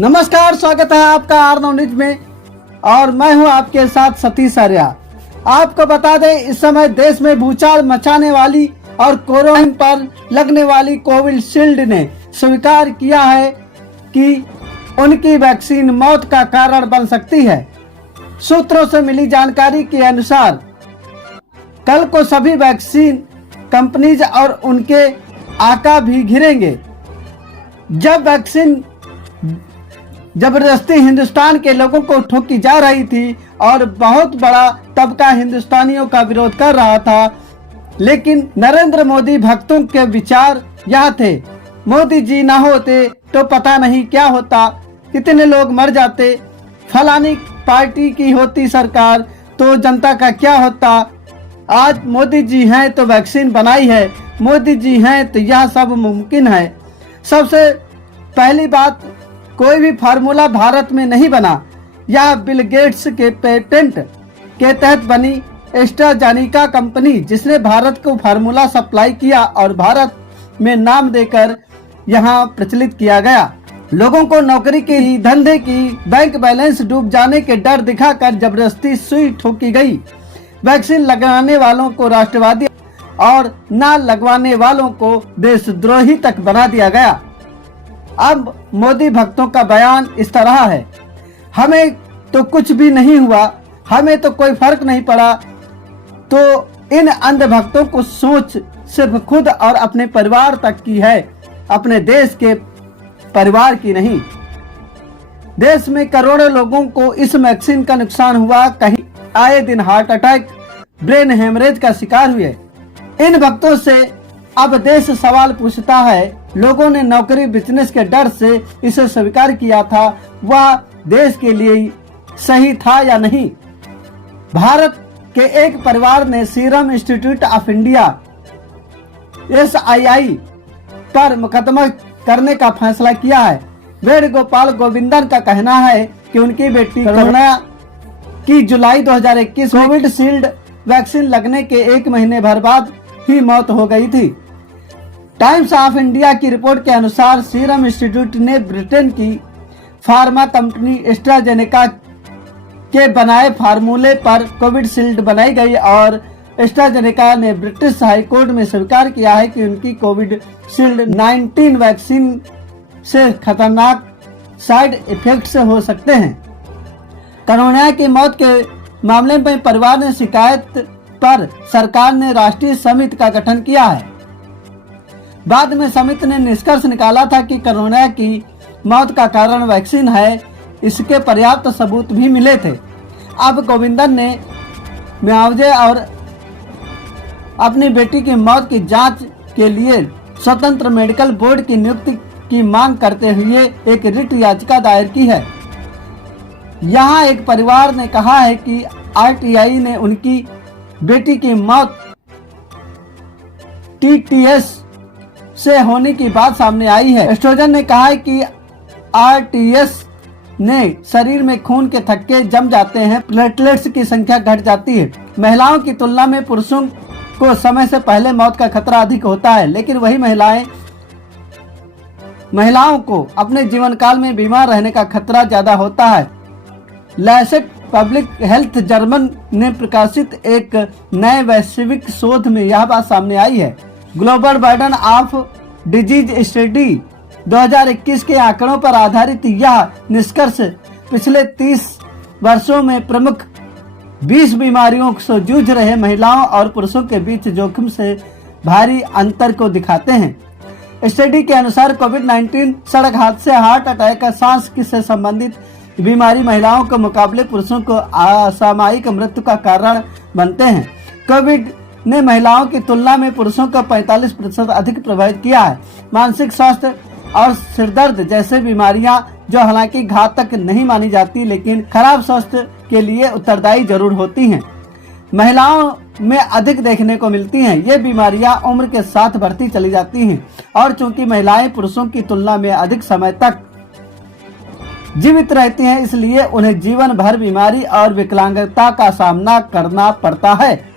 नमस्कार, स्वागत है आपका आर9 न्यूज में और मैं हूं आपके साथ सतीश आर्या। आपको बता दें, इस समय देश में भूचाल मचाने वाली और कोरोना पर लगने वाली कोविशील्ड ने स्वीकार किया है कि उनकी वैक्सीन मौत का कारण बन सकती है। सूत्रों से मिली जानकारी के अनुसार कल को सभी वैक्सीन कंपनीज और उनके आका भी घिरेंगे। जब वैक्सीन जबरदस्ती हिंदुस्तान के लोगों को ठोकी जा रही थी और बहुत बड़ा तबका हिंदुस्तानियों का विरोध कर रहा था, लेकिन नरेंद्र मोदी भक्तों के विचार यह थे, मोदी जी ना होते तो पता नहीं क्या होता, कितने लोग मर जाते, फलानी पार्टी की होती सरकार तो जनता का क्या होता। आज मोदी जी हैं तो वैक्सीन बनाई है, मोदी जी हैं तो यह सब मुमकिन है। सबसे पहली बात, कोई भी फार्मूला भारत में नहीं बना। यह बिल गेट्स के पेटेंट के तहत बनी एस्ट्राजेनेका कंपनी, जिसने भारत को फार्मूला सप्लाई किया और भारत में नाम देकर यहां प्रचलित किया गया। लोगों को नौकरी के ही धंधे की, बैंक बैलेंस डूब जाने के डर दिखाकर जबरदस्ती सुई ठोकी गई। वैक्सीन लगाने वालों को राष्ट्रवादी और न लगवाने वालों को देशद्रोही तक बना दिया गया। अब मोदी भक्तों का बयान इस तरह है, हमें तो कुछ भी नहीं हुआ, हमें तो कोई फर्क नहीं पड़ा। तो इन अंधभक्तों को सोच सिर्फ खुद और अपने परिवार तक की है, अपने देश के परिवार की नहीं। देश में करोड़ों लोगों को इस वैक्सीन का नुकसान हुआ, कहीं आए दिन हार्ट अटैक, ब्रेन हेमरेज का शिकार हुए। इन भक्तों से अब देश सवाल पूछता है, लोगों ने नौकरी बिजनेस के डर से इसे स्वीकार किया था, वह देश के लिए सही था या नहीं। भारत के एक परिवार ने serum institute of India SII पर मुकदमा करने का फैसला किया है। वेणुगोपाल गोविंदन का कहना है कि उनकी बेटी कोरोना की जुलाई 2021 कोविशील्ड वैक्सीन लगने के 1 महीने भर बाद ही मौत हो गई थी। टाइम्स ऑफ इंडिया की रिपोर्ट के अनुसार सीरम इंस्टीट्यूट ने ब्रिटेन की फार्मा कंपनी एस्ट्राजेनेका के बनाए फार्मूले पर कोविशील्ड बनाई गई और एस्ट्राजेनेका ने ब्रिटिश हाईकोर्ट में स्वीकार किया है कि उनकी कोविशील्ड 19 वैक्सीन से खतरनाक साइड इफेक्ट्स हो सकते हैं। कोरोना की मौत के मामले में परिवार ने शिकायत पर सरकार ने राष्ट्रीय समिति का गठन किया है। बाद में समिति ने निष्कर्ष निकाला था कि कोरोना की मौत का कारण वैक्सीन है, इसके पर्याप्त सबूत भी मिले थे। अब गोविंदन ने मुआवजे और अपनी बेटी की मौत की जांच के लिए स्वतंत्र मेडिकल बोर्ड की नियुक्ति की मांग करते हुए एक रिट याचिका दायर की है। यहाँ एक परिवार ने कहा है कि RTI ने उनकी बेटी की मौत TTS से होने की बात सामने आई है। एस्ट्रोजन ने कहा है कि RTS ने शरीर में खून के थक्के जम जाते हैं, प्लेटलेट्स की संख्या घट जाती है। महिलाओं की तुलना में पुरुषों को समय से पहले मौत का खतरा अधिक होता है, लेकिन वही महिलाओं को अपने जीवन काल में बीमार रहने का खतरा ज्यादा होता है। लैसेट पब्लिक हेल्थ जर्मन ने प्रकाशित एक नए वैश्विक शोध में यह बात सामने आई है। Global burden of disease study 2021 के आंकड़ों पर आधारित यह निष्कर्ष पिछले 30 वर्षों में प्रमुख 20 बीमारियों से जूझ रहे महिलाओं और पुरुषों के बीच जोखिम से भारी अंतर को दिखाते हैं। स्टडी के अनुसार कोविड-19 सड़क हादसे, हार्ट अटैक, सांस से संबंधित बीमारी महिलाओं के मुकाबले पुरुषों को असामयिक मृत्यु का कारण बनते हैं। कोविड ने महिलाओं की तुलना में पुरुषों को 45% अधिक प्रभावित किया है। मानसिक स्वास्थ्य और सिरदर्द जैसे बीमारियां, जो हालांकि घातक नहीं मानी जाती, लेकिन खराब स्वास्थ्य के लिए उत्तरदायी जरूर होती हैं, महिलाओं में अधिक देखने को मिलती हैं। ये बीमारियां उम्र के साथ बढ़ती चली जाती हैं और चूंकि महिलाएं पुरुषों की तुलना में अधिक समय तक जीवित रहती हैं, इसलिए उन्हें जीवन भर बीमारी और विकलांगता का सामना करना पड़ता है।